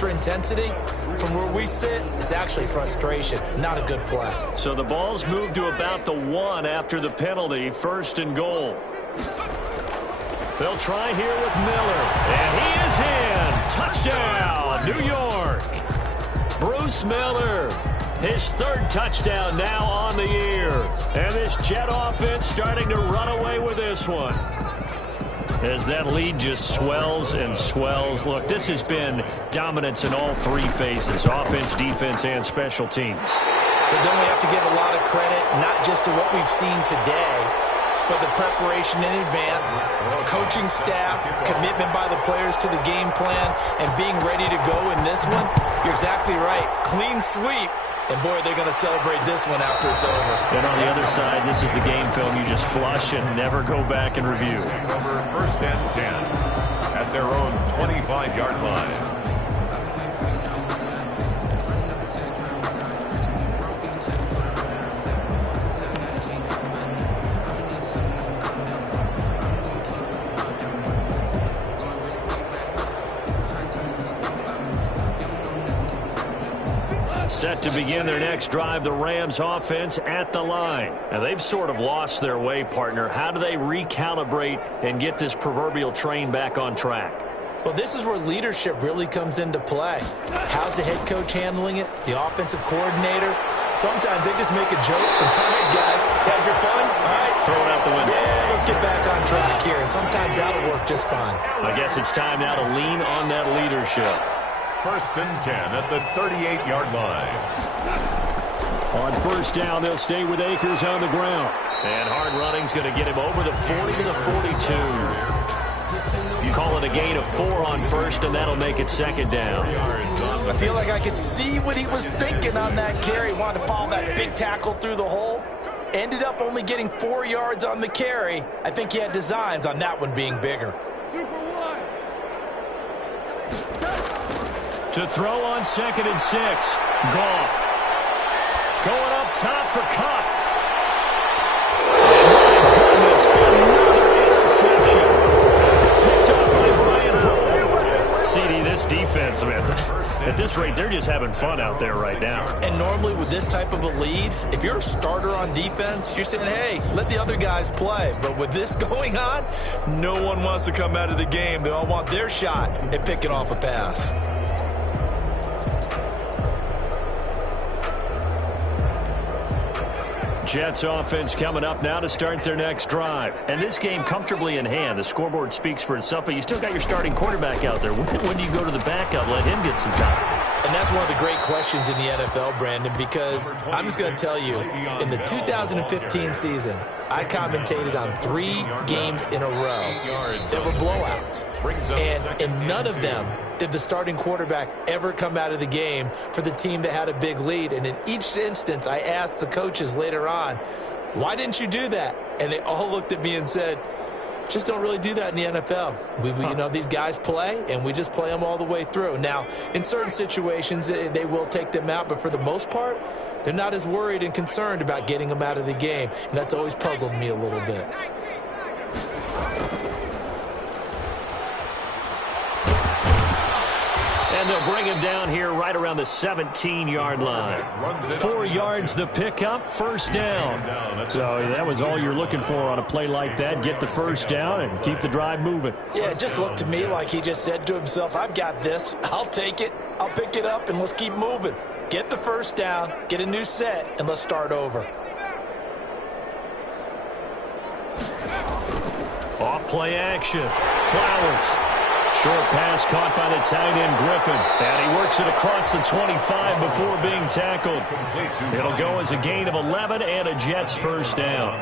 Intensity, from where we sit, is actually frustration. Not a good play. So the ball's moved to about the 1 after the penalty. 1st and goal. They'll try here with Miller. And he is in. Touchdown, New York. Miller. His third touchdown now on the year. And this Jet offense starting to run away with this one. As that lead just swells and swells. Look, this has been dominance in all three phases, offense, defense, and special teams. So don't we have to give a lot of credit, not just to what we've seen today, but the preparation in advance, coaching staff, commitment by the players to the game plan, and being ready to go in this one? You're exactly right. Clean sweep. And, boy, they're going to celebrate this one after it's over. And on the other side, this is the game film you just flush and never go back and review. Over 1st and 10 at their own 25-yard line. Set to begin their next drive, the Rams offense at the line. Now, they've sort of lost their way, partner. How do they recalibrate and get this proverbial train back on track? Well, this is where leadership really comes into play. How's the head coach handling it? The offensive coordinator? Sometimes they just make a joke. All right, guys, had your fun? All right. Throw it out the window. Yeah, let's get back on track here. And sometimes that'll work just fine. I guess it's time now to lean on that leadership. 1st and 10 at the 38-yard line. On 1st down, they'll stay with Akers on the ground. And hard running's going to get him over the 40 to the 42. You call it a gain of 4 on 1st, and that'll make it 2nd down. I feel like I could see what he was thinking on that carry. Wanted to follow that big tackle through the hole. Ended up only getting 4 yards on the carry. I think he had designs on that one being bigger. To throw on 2nd and 6. Goff. Going up top for Cup. And my goodness, another interception. Picked up by Brian Poole. CD, this defense, man, at this rate, they're just having fun out there right now. And normally with this type of a lead, if you're a starter on defense, you're saying, hey, let the other guys play. But with this going on, no one wants to come out of the game. They all want their shot at picking off a pass. Jets offense coming up now to start their next drive. And this game comfortably in hand. The scoreboard speaks for itself, but you still got your starting quarterback out there. When do you go to the backup, let him get some time? And that's one of the great questions in the NFL, Brandon, because I'm just going to tell you, in the 2015 season, I commentated on 3 games in a row that were blowouts. And in none of them did the starting quarterback ever come out of the game for the team that had a big lead. And in each instance, I asked the coaches later on, why didn't you do that? And they all looked at me and said, just don't really do that in the NFL. We you know, these guys play, and we just play them all the way through. Now, in certain situations, they will take them out, but for the most part, they're not as worried and concerned about getting them out of the game, and that's always puzzled me a little bit. And they'll bring him down here right around the 17-yard line. 4 yards the pickup, 1st down. So that was all you're looking for on a play like that. Get the 1st down and keep the drive moving. Yeah, it just looked to me like he just said to himself, I've got this. I'll take it. I'll pick it up, and let's keep moving. Get the 1st down, get a new set, and let's start over. Off play action. Flowers. Short pass caught by the tight end Griffin. And he works it across the 25 before being tackled. It'll go as a gain of 11 and a Jets 1st down.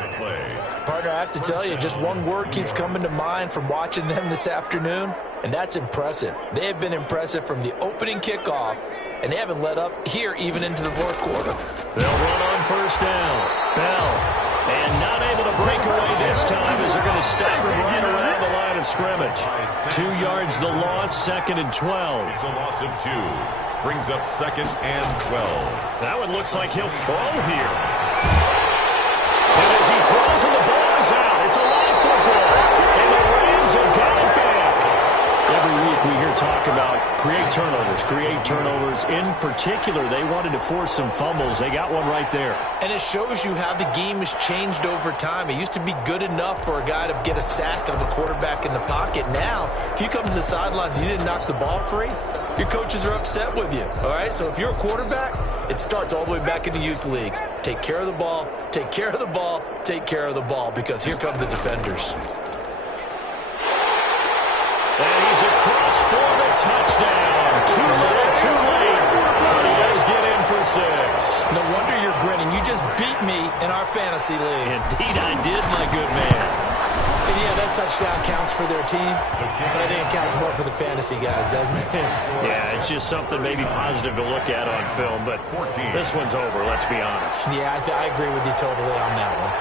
Partner, I have to tell you, just one word keeps coming to mind from watching them this afternoon, and that's impressive. They have been impressive from the opening kickoff, and they haven't let up here even into the 4th quarter. They'll run on 1st down. Bell. And not able to break away this time as they're going to stop him right around the line of scrimmage. 2 yards the loss, 2nd and 12. It's a loss of 2. Brings up 2nd and 12. That one looks like he'll throw here. And as he throws and the ball is out, it's a live football. And the Rams have got it back. every week we hear talk about create turnovers, create turnovers. In particular, they wanted to force some fumbles. They got one right there. And it shows you how the game has changed over time. It used to be good enough for a guy to get a sack of a quarterback in the pocket. Now, if you come to the sidelines and you didn't knock the ball free, your coaches are upset with you. All right? So if you're a quarterback, it starts all the way back in the youth leagues. Take care of the ball, take care of the ball, take care of the ball, because here come the defenders. And he's across for the touchdown. Too little, too late. But he does get in for 6. No wonder you're grinning. You just beat me in our fantasy league. Indeed I did, my good man. And yeah, that touchdown counts for their team, but I think it counts more for the fantasy guys, doesn't it? Yeah, it's just something maybe positive to look at on film, but this one's over, let's be honest. Yeah, I agree with you totally on that one.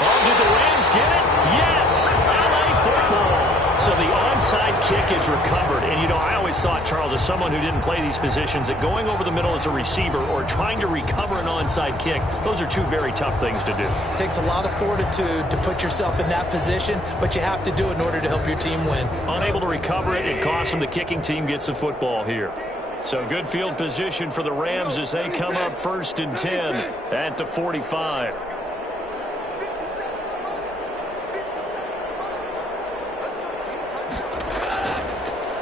Oh, did the Rams get it? Yes! LA football. So the onside kick is recovered. And, you know, I always thought, Charles, as someone who didn't play these positions, that going over the middle as a receiver or trying to recover an onside kick, those are two very tough things to do. It takes a lot of fortitude to put yourself in that position, but you have to do it in order to help your team win. Unable to recover it, it costs them. The kicking team gets the football here. So good field position for the Rams as they come up 1st and 10 at the 45.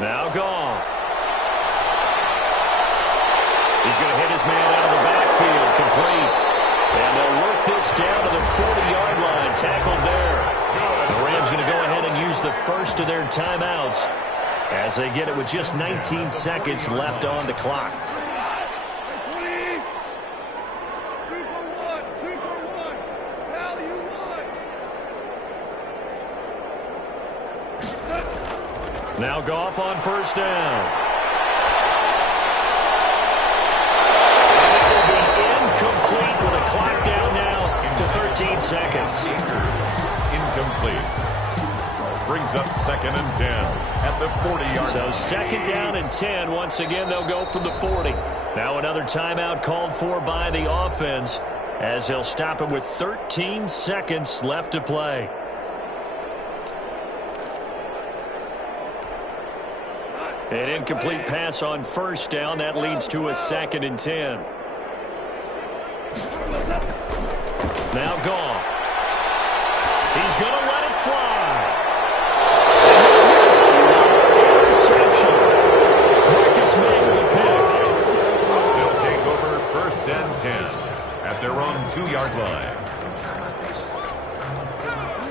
Now Goff. He's going to hit his man out of the backfield, complete. And they'll work this down to the 40-yard line, tackled there. The Rams going to go ahead and use the first of their timeouts as they get it with just 19 seconds left on the clock. Now Goff on 1st down. And that will be incomplete with a clock down now to 13 seconds. Incomplete. Brings up 2nd and 10 at the 40-yard line. So 2nd down and 10. Once again, they'll go from the 40. Now another timeout called for by the offense as he'll stop it with 13 seconds left to play. An incomplete pass on 1st down. That leads to a 2nd and 10. Now Goff. He's going to let it fly. Here's another interception. Marcus May with a pick. They'll take over 1st and 10 at their own 2-yard line.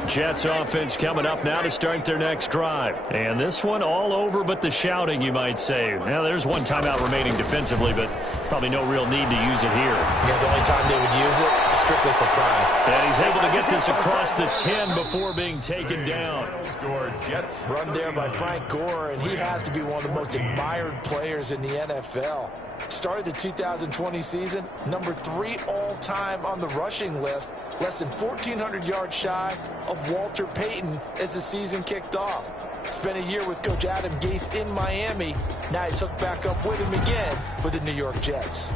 Jets offense coming up now to start their next drive. And this one all over but the shouting, you might say. Now, there's one timeout remaining defensively, but probably no real need to use it here. Yeah, the only time they would use it, strictly for pride. And he's able to get this across the 10 before being taken down. Run there by Frank Gore, and he has to be one of the most admired players in the NFL. Started the 2020 season, number 3 all-time on the rushing list, less than 1,400 yards shy of Walter Payton as the season kicked off. Spent a year with Coach Adam Gase in Miami. Now he's hooked back up with him again with the New York Jets.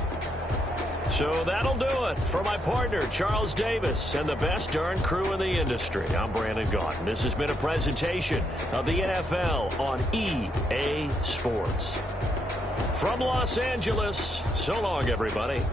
So that'll do it for my partner, Charles Davis, and the best darn crew in the industry. I'm Brandon Gaudin. This has been a presentation of the NFL on EA Sports. From Los Angeles, so long, everybody.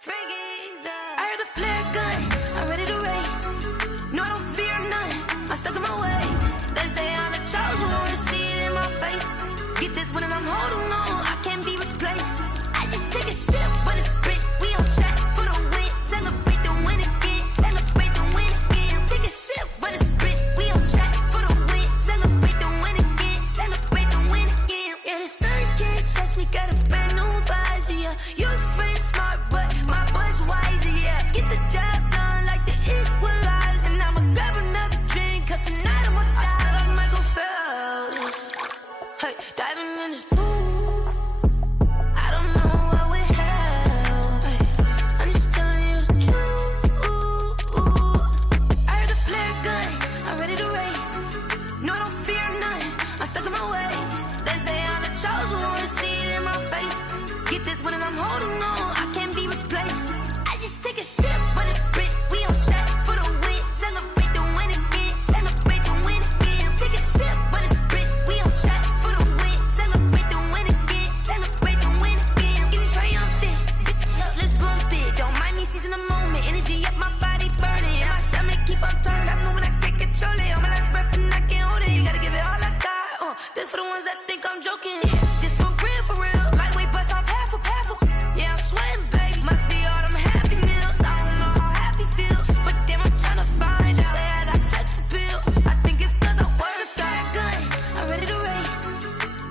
I heard the flare gun, I'm ready to race. No, I don't fear none, I'm stuck in my ways. They say I'm the chosen one, see it in my face. Get this one and I'm holding on, I can't be replaced. I just take a sip, but it's grit. We on track for the win. Celebrate the win again, celebrate the win again. Take a sip, but it's grit. We on track for the win. Celebrate the win again, celebrate the win again. Yeah, the sun can't touch me, got a brand new visor, yeah. Your friend smart, but my boy's wiser, yeah. Get the job done like the equalizer. Now I'ma grab another drink, cause tonight I'ma die like Michael Phelps. Hey, diving in this pool, I don't know what we have. Hey, I'm just telling you the truth. I heard the flare gun, I'm ready to race. No, I don't fear none, I'm stuck in my ways. They say I'm the chosen one, see it in my face. Get this one and I'm holding on, I can't be replaced. I just take a sip, but it's grit. We on track for the win. Celebrate the win again, celebrate the win again. Take a sip, but it's grit. We on track for the win. Celebrate the win again, celebrate the win again. Get it triumphant, up, let's bump it. Don't mind me seizing the moment. Energy up, my body burning, and my stomach keep up turning. Stop moving, I can't control it. On my last breath and I can't hold it. You gotta give it all I got. This for the ones that think I'm joking. This for real, for real. Lightweight bust off half a. Yeah, I'm sweating, babe. Must be all them happy meals. I don't know how happy feels, but damn, I'm tryna find out. Say I got sex appeal. I think it's cause I wear the fire gun. I'm ready to race.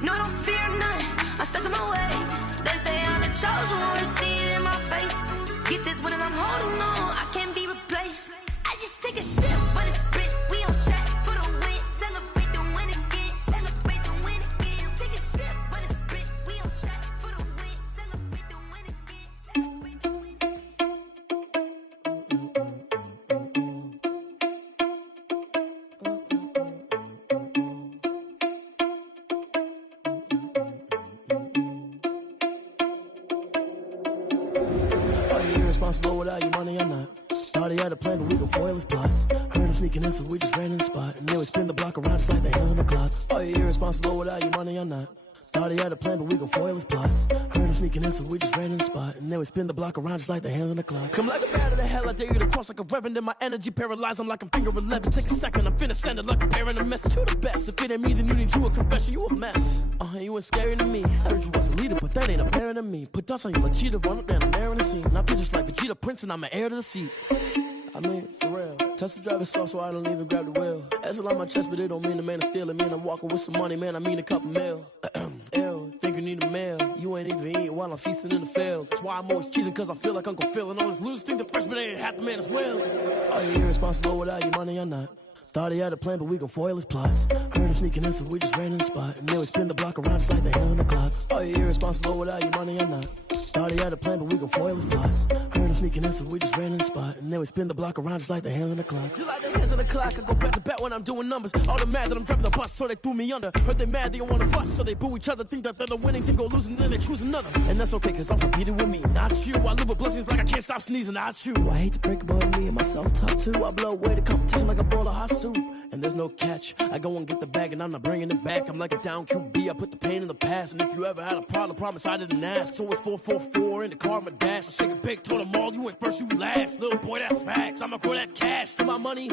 No, I don't fear none, I'm stuck in my ways. They say I'm the chosen one, see it in my face. Get this one and I'm holding on, I can't be replaced. I just take a sip, but it's grit. We on track for the win. Celebrate the win again, celebrate the win again. Take a sip, but it's grit. We on track for the win. Celebrate the win again, celebrate the win again. Are you irresponsible without your money or not? Thought he had a plan, but we gon' foil his plot. Heard him sneaking in, so we just ran in the spot. And then we spin the block around just like the hell on the clock. Are you irresponsible without your money or not? Thought he had a plan, but we gon' foil his plot. Heard him sneaking in, so we just ran in the spot. And then we spin the block around just like the hands on the clock. Come like a bat of the hell, I dare you to cross like a reverend. And my energy paralyzed, I'm like I'm finger 11. Take a second, I'm finna send it like a bear in a mess. To the best, if it ain't me, then you need you a confession. You a mess, you ain't scary to me. Heard you was a leader, but that ain't apparent to me. Put dust on you like cheetah, run up down the air in the scene. And I feel just like Vegeta Prince, and I'm an heir to the seat. I mean, for real. Touch the driver's soft, so I don't even grab the wheel. That's on my chest, but it don't mean the man is stealing. Man, I'm walking with some money, man, I mean a couple mil. Ew, think you need a meal. You ain't even eating while I'm feasting in the field. That's why I'm always cheesing, cause I feel like Uncle Phil. And all those losers think the freshman ain't half the man as well. Are you irresponsible without your money or not? Thought he had a plan, but we gon' foil his plot. Heard him sneaking in, so we just ran in the spot. And then we spin the block around just like the hell on the clock. Are you irresponsible without your money or not? Thought he had a plan, but we gon' foil his plot. Heard him sneaking in, so we just ran in the spot. And then we spin the block around just like the hands on the clock. Just like the hands on the clock, I go back to back when I'm doing numbers. All the mad that I'm driving the bus, so they threw me under. Heard they mad, they don't wanna fuss, so they boo each other. Think that they're the winning team, go losing, then they choose another. And that's okay, cause I'm competing with me, not you. I live with blessings like I can't stop sneezing, not you. I hate to break it, but me and myself top two. I blow away the competition like a bowl of hot soup. And there's no catch, I go and get the bag and I'm not bringing it back. I'm like a down QB, I put the pain in the past. And if you ever had a problem, promise I didn't ask. So it's 444 in the car, my dash. I shake a big, told them all, you went first, you last. Little boy, that's facts, I'ma grow that cash to my money.